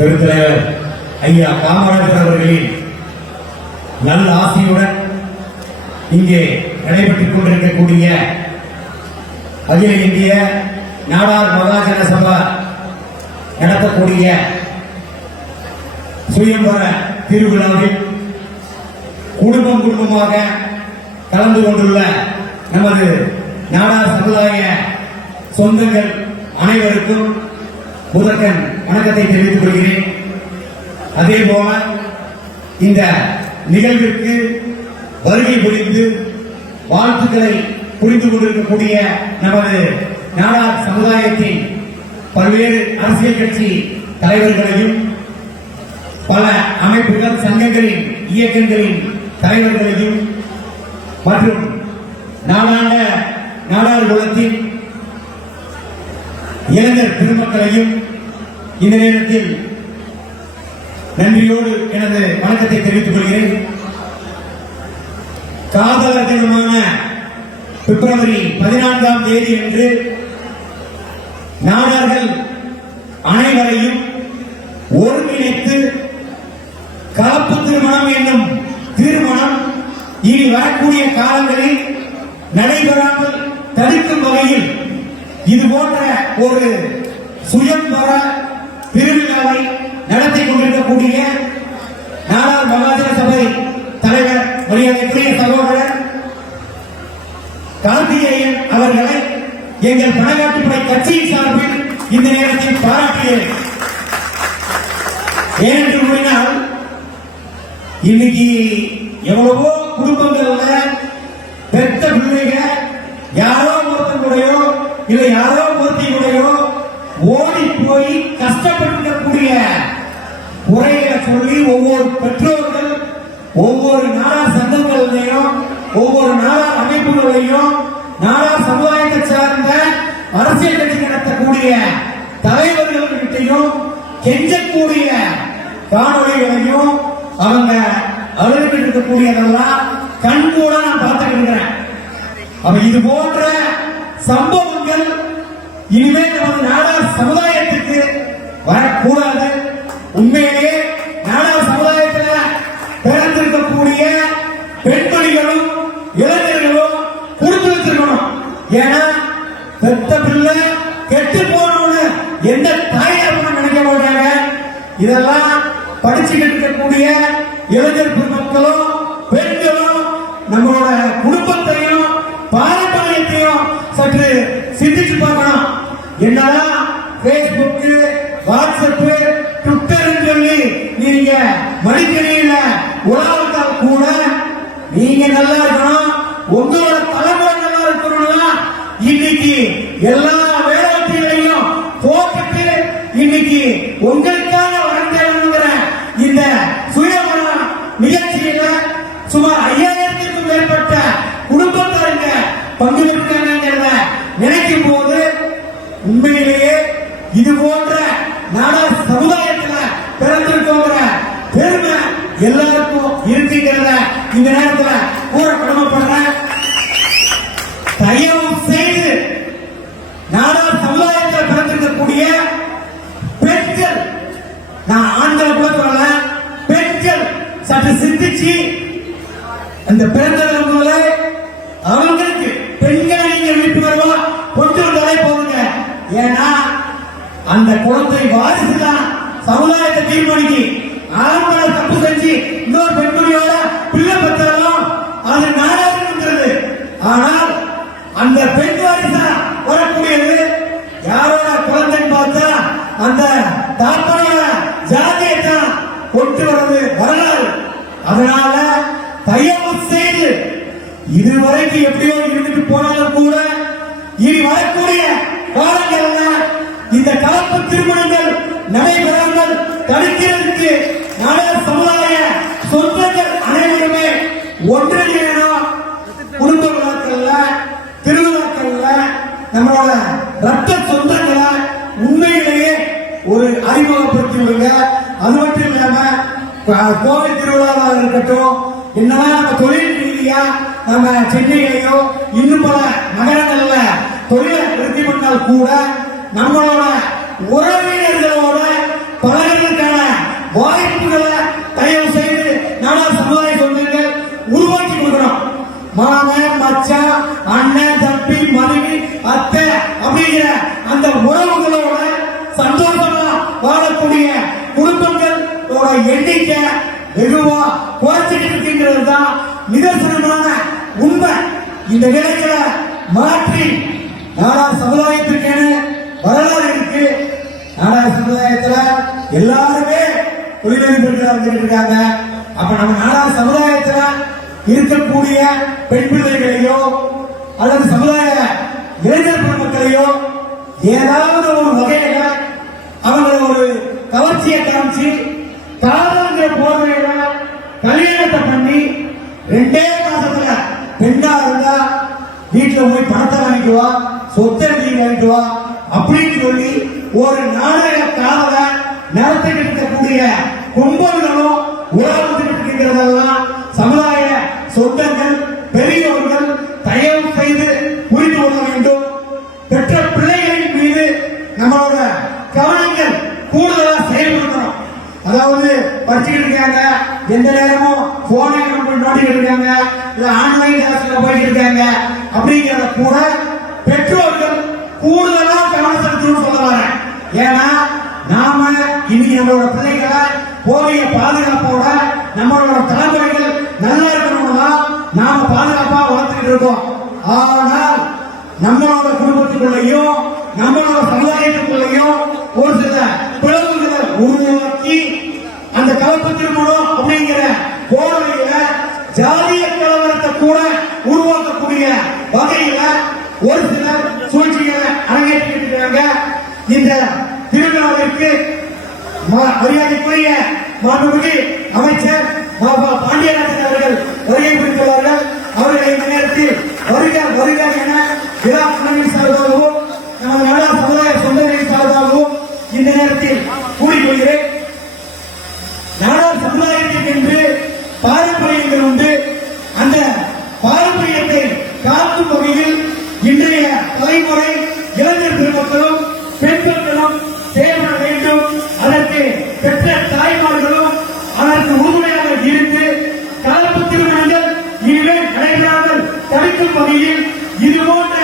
பெருந்தலைவர் ஐயா காமராஜர் அவர்களின் நல்ல ஆசையுடன் இங்கே நடைபெற்றுக் கொண்டிருக்கக்கூடிய அகில இந்திய நாடார் மகாஜன சபா நடத்தக்கூடிய சுயம்பர திருவிழாவில் குடும்பம் குடும்பமாக கலந்து கொண்டுள்ள நமது நாடார் சமுதாய சொந்தங்கள் அனைவருக்கும் முதற்கண் வணக்கத்தை தெரிவித்துக் கொள்கிறேன். அதேபோல இந்த நிகழ்விற்கு வருகை புரிந்து வாழ்த்துக்களை புரிந்து கொண்டிருக்கக்கூடிய நமது நாடார் சமுதாயத்தின் பல்வேறு அரசியல் கட்சி தலைவர்களையும் பல அமைப்புகள் சங்கங்களின் இயக்கங்களின் தலைவர்களையும் மற்றும் நாடாண்ட நாடார் குலத்தின் இளைஞர் பெருமக்களையும் இந்த நேரத்தில் நன்றியோடு எனது வணக்கத்தை தெரிவித்துக் கொள்கிறேன். காதலர் தினமான பிப்ரவரி 14ஆம் தேதி அன்று நாடார்கள் அனைவரையும் ஒருங்கிணைத்து கலப்பு திருமணம் என்னும் திருமணம் இனி வரக்கூடிய காலங்களில் நடைபெறாமல் தடுக்கும் வகையில் இது போன்ற ஒரு சுயம்பர திருவிழாவை நடத்தி கொண்டிருக்கக்கூடிய நாடார் மகாஜன சபை தலைவர் மரியாதைக்குரிய சகோதரர் கார்த்திகேயன் அவர்களை எங்கள் பணக்காட்டுப்படை கட்சியின் சார்பில் இந்த நேரத்தில் பாராட்டுகிறேன். ஏனென்று கூறினால் இன்னைக்கு எவ்வளவோ குடும்பங்கள்ல பெற்ற பிள்ளைகள் யாரோ ஒருத்தனுடையோ இல்லை யாரோ ஒருத்தையுடையோ ஓடி போய் கஷ்டப்பட்டிருக்கக்கூடிய குறைகளை சொல்லி ஒவ்வொரு பெற்றோர்கள் ஒவ்வொரு நாடார் சங்கங்களையும் ஒவ்வொரு நாடார் அமைப்புகளையும் நாடார் சமுதாயத்தை சார்ந்த அரசியல் கட்சி நடத்தக்கூடிய தலைவர்கள்கிட்டையும் கெஞ்சக்கூடிய காணொலிகளையும் அவங்க அவர்களுக்கு இருக்கக்கூடியதெல்லாம் கண்கூட நான் பார்த்துட்டு இருக்கிறேன். அப்ப இது போன்ற சம்பவங்கள் இனிமேல் நமது நாடார் சமுதாயத்துக்கு வரக்கூடாது. உண்மையிலேயே நாடார் சமுதாயத்தில் பிறந்திருக்கக்கூடிய பெண்மணிகளும் இளைஞர்களும் கொடுத்து வச்சிருக்கணும். ஏன்னா பெத்த பிள்ளை கெட்டு போகணும்னு எந்த தாயாரும் நினைக்க மாட்டாங்க. இதெல்லாம் படிச்சுக்கிட்டு இருக்கக்கூடிய இளைஞர் பெருமக்களும் பெண்களும் நம்மளோட குடும்பத்தையும் பாரம்பரியத்தையும் சற்று சிந்திச்சு பார்க்கணும். என்னதான் பேஸ்புக் வாட்ஸ்அப் ட்விட்டர் சொல்லி நீங்க மடிக்கணியில உலகத்தால் கூட நீங்க நல்லா இருக்கணும், உங்களோட தலைமுறை நல்லா இருக்கணும்னா இன்னைக்கு எல்லா வேலைகளையும் போட்டுட்டு இன்னைக்கு உங்களுக்கான வளர்ந்தேங்கிற இந்த சுயமன நிகழ்ச்சியில சுமார் 5000க்கும் மேற்பட்ட குடும்பத்தாருங்க பங்கெடுக்கிறாங்க நினைக்கும் போது உண்மையிலேயே இது போன்ற நாடார் சமுதாயத்தில் பிறந்திருக்கிற பெருமை எல்லாருக்கும் இருக்குங்கிறத இந்த நேரத்தில் கூற கடமைப்படுறேன். தயவு செய்து நாடார் சமுதாயத்தில் பிறந்திருக்கக்கூடிய பெண்கள், நான் ஆண்களை கூட சொல்லல, பெண்கள் சற்று சிந்திச்சு அந்த பிறந்தவங்களை அவங்களுக்கு பெண்களை நீங்க வீட்டு வருவா கொண்டு வந்தாலே போதுங்க. ஏன்னா அந்த குழந்தை வாரிசு தான் சமுதாயத்தை தீர்மானிக்கு. ஆரம்ப தப்பு செஞ்சு இன்னொரு பெண்மணியோட பிள்ளை பெற்றாலும் அது நாடாகிறது. ஆனால் அந்த பெண் வாரிசா வரக்கூடியது யாரோட குழந்தைன்னு பார்த்தா அந்த தாப்பனோட ஜாதியை தான் கொண்டு வருவது வரலாறு. அதனால தயவு செய்து இதுவரைக்கும் எப்படியோ இருந்துட்டு போனாலும் கூட இனி வரக்கூடிய காலங்கள்ல இந்த கலப்பு திருமணங்கள் நடைபெறாமல் தடுக்கிறதுக்கு நாடார் சமுதாய சொந்தங்கள் அனைவருமே ஒன்றிணையணும். குடும்ப விழாக்கள்ல திருவிழாக்கள்ல நம்மளோட ரத்த சொந்தங்களை உண்மையிலேயே ஒரு அறிமுகப்படுத்தி விடுங்க. அது மட்டும் இல்லாம கோவில் திருவிழாவாக இருக்கட்டும், என்னதான் நம்ம தொழில் ரீதியா நம்ம சென்னையிலேயோ இன்னும் பல நகரங்கள்ல தொழிலை நிறுத்தி பண்ணால் கூட நம்மளோட உறவினர்களோட பலர்களுக்கான குறைச்சிட்டு இருக்கின்றது தான் நிதர்சனமான உண்மை. இந்த நிலைகளை மாற்றி நாடார் சமுதாயத்திற்கென வரலாறு இருக்கு. நாடார் சமுதாயத்துல எல்லாருமே தொழிலதிபர் இருக்காங்க. அப்ப நம்ம நாடார் சமுதாயத்துல இருக்கக்கூடிய பெண் பிள்ளைகளையோ அல்லது சமுதாய இளைஞர் மக்களையோ ஏதாவது ஒரு வகையில அவங்களை ஒரு கவர்ச்சியை காமிச்சு காதல்ங்கிற போர்வையில கல்யாணத்தை பண்ணி 2 மாசத்துல பெண்ணா இருந்தா வீட்டுல போய் பணத்தை வாங்கிக்குவா, சொத்தை வாங்கிக்குவா அப்படின்னு சொல்லி ஒரு நாடக காதலை நடத்திட்டு இருக்கக்கூடிய கும்பல்களும் உலகத்தில் இருக்கின்றதெல்லாம் சமுதாய சொந்தங்கள் பெரியவர்கள் தயவு செய்து புரிந்து கொள்ள வேண்டும். பெற்ற பிள்ளைகளின் மீது நம்மளோட கவனங்கள் கூடுதலா செயல்படுத்தணும். அதாவது படிச்சுட்டு இருக்காங்க, எந்த நேரமும் போனை நோட்டிட்டு இருக்காங்க, இல்ல ஆன்லைன் கிளாஸ்ல போயிட்டு இருக்காங்க அப்படிங்கிறத கூட பெற்றோர்கள் கூடுதலா கவனம் செலுத்தணும்னு சொல்ல வரேன். ஏன்னா நாம இன்னைக்கு நம்மளோட பிள்ளைகளை போதிய பாதுகாப்போட நம்மளோட தலைமுறைகள் நல்லா இருக்கணும்னா நாம பாதுகாப்பா வளர்த்துக்கிட்டு இருக்கோம். ஆனால் நம்மளோட குடும்பத்துக்குள்ளேயும் நம்மளோட சமுதாயத்துக்குள்ளேயும் ஒரு சில பிளவுகளை உருவாக்கி அந்த கலப்பு திருமணம் அப்படிங்கிற போர்வையில ஜாதிய கலவரத்தை கூட உருவாக்கக்கூடிய வகையில ஒரு சிலர் சூழ்ச்சிகளை அரங்கேற்றிட்டு இருக்காங்க. இந்த திருவிழாவிற்கு மரியாதைக்குரிய மாண்புமிகு அமைச்சர் பாபா பாண்டியராஜன் அவர்கள் வருகை புரிந்துள்ளார்கள். அவர்களை இந்த நேரத்தில் வருக வருக என விழா குழுவின் சார்பாகவும் நமது நாடார் சமுதாய சொந்தங்களின் சார்பாகவும் இந்த நேரத்தில் கூறிக்கொள்கிறேன். நாடார் சமுதாயத்திற்கு என்று பாரம்பரியங்கள் உண்டு. அந்த பாரம்பரியத்தை காக்கும் வகையில் இன்றைய தலைமுறை இளைஞர் பெருமக்களும் பெண்களும் செயல்பட வேண்டும். அதற்கு பெற்ற தாய்மார்களும் அதற்கு உறுதுணையாக இருந்து கலப்பு திருமணங்கள் இனிமேல் நடைபெறாமல் தடுக்கும் வகையில் இது போன்ற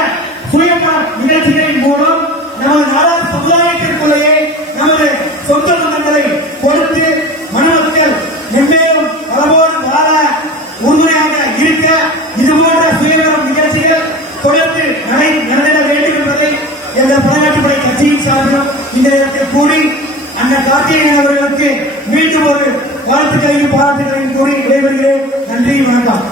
சுயம நிகழ்ச்சிகளின் மூலம் நமது நாடார் சமுதாயத்திற்குள்ளேயே நமது சொந்த பந்தங்களை கொடுத்து மணமக்கள் மென்மேலும் பலபோடு வாழ உறுதுணையாக இருக்க இது போன்ற சுயமரம் நிகழ்ச்சிகள் தொடர்ந்து நடந்திட வேண்டும் என்பதை எங்கள் பழங்காட்டுப்படை கட்சியின் சார்பிலும் இந்த நேரத்தில் கூறி அண்ணன் கார்த்திகேயன் அவர்களுக்கு மீண்டும் ஒரு வாழ்த்துக்களையும் பாராட்டுகளையும் கூறி விடைபெறுகிறேன். நன்றி, வணக்கம்.